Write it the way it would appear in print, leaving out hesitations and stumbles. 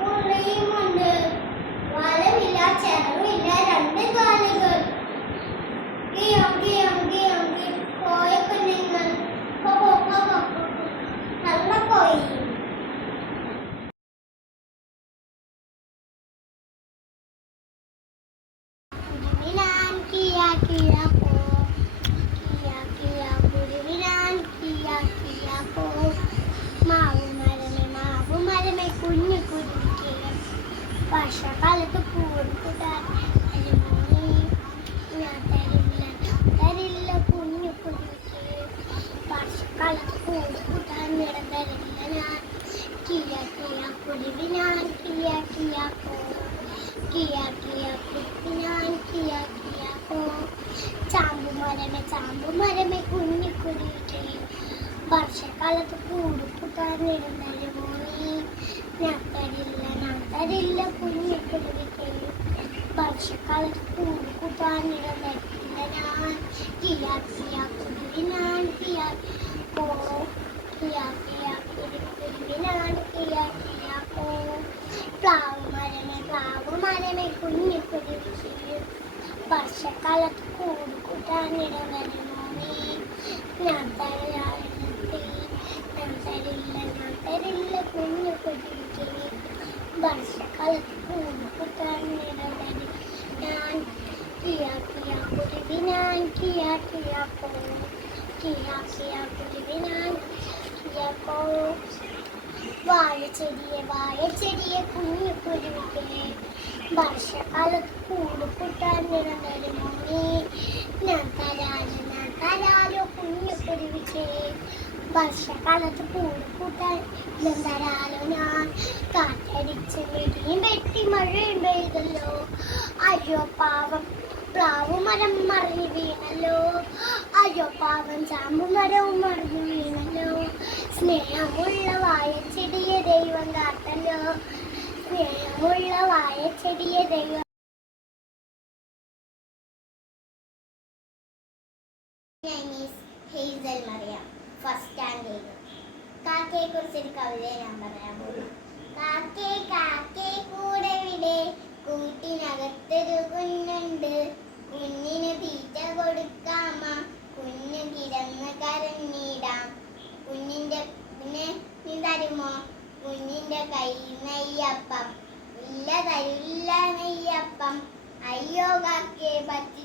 പുള്ളിയുമുണ്ട്. വലമില്ല, ചെലവില്ല, രണ്ട് കാലുകൾ. കിയം കിയം കിയം പോയ കുഞ്ഞുങ്ങൾ നല്ല പോയി. കിയാ കിയാ പോ, കിയാ കിയാ കുരുവിനാൻ കിയാ കിയാ പോ. മാവുമരമേ കുഞ്ഞു കുരുവിക്ക് വർഷകാലത്ത് പൂർക്കുട്ടാൻ ഞാൻ തരില്ല കുഞ്ഞു കുരുവിക്ക് വർഷകാലത്ത് പൂർക്കുട്ടാൻ നിറം തരില്ല ഞാൻ. കിയാ കിയാ കുരുവിനാൻ കിയാ കിയാ പോ, കിയാ കിയാ കുരുവിനാൻ കിയാ കിയാ പോ. ചാമ്പുമരമേ കുഞ്ഞു കുരുവിക്ക് വർഷകാലത്ത് കൂടുകൂട്ടാൻ നിറം തരുമോ നീ. ഞാൻ തരില്ല കുഞ്ഞു കുരുവിക്ക് വർഷകാലത്ത് കൂടുകൂട്ടാൻ നിറം തരില്ല ഞാൻ. കിയാ കിയാ കുരുവിനാൻ കിയാ പോ, കിയാ കിയാ കുരുവിനാൻ കിയാ കിയാ പോ. പ്ലാവുമരമേ കുഞ്ഞു കുരുവിക്ക് വർഷകാലത്ത് കൂടുകൂട്ടാൻ നിറം തരുമോ നീ. ഞാൻ തരില്ല കുഞ്ഞു കുരുവിക്ക് വർഷകാലത്ത് കൂടുകൂട്ടാൻ നിറം തരും ഞാൻ. കിയാ കിയാ കുരുവിനാൻ കിയാ കിയാ പോ, കിയാ കിയാ കുരുവിനാൻ കിയാ പോ. വാഴച്ചെടിയെ കുഞ്ഞു കുരുവിക്ക് വർഷകാലത്ത് കൂടുകൂട്ടാൻ നിറം തരുമോ നീ. ഞാൻ തരാലോ കുഞ്ഞു കുരുവിക്ക് വർഷകാലത്ത് കൂടുകൂട്ടാൻ ഇടം തരാലോ ഞാൻ. കാറ്റടിച്ച് വെടിയും വെട്ടി മഴയും പെയ്തല്ലോ, അയ്യോ പാവം പ്ലാവുമരം മറിഞ്ഞു വീണല്ലോ, അയ്യോ പാവം ചാമ്പുമരവും മറിഞ്ഞു വീണല്ലോ. സ്നേഹമുള്ള വാഴച്ചെടിയെ ദൈവം കാത്തല്ലോ, സ്നേഹമുള്ള വാഴച്ചെടിയെ ദൈവം. Hazel Maria, first standard. കാക്കയെ കുറിച്ചൊരു കവിത ഞാൻ പറയാൻ പോകുന്നു. കാക്കേ കാക്കേ കൂടെ വിടെ, കൂട്ടിനകത്തൊരു കുഞ്ഞുണ്ട്. കുഞ്ഞിന് തീറ്റ കൊടുക്കാമ, കുഞ്ഞു കിടന്ന് കരഞ്ഞിടാം. കുഞ്ഞിന്റെ നീ തരുമോ കുഞ്ഞിന്റെ കയ്യിൽ നെയ്യപ്പം. ഇല്ല തരില്ല നെയ്യപ്പം, അയ്യോ കാക്കേ പറ്റി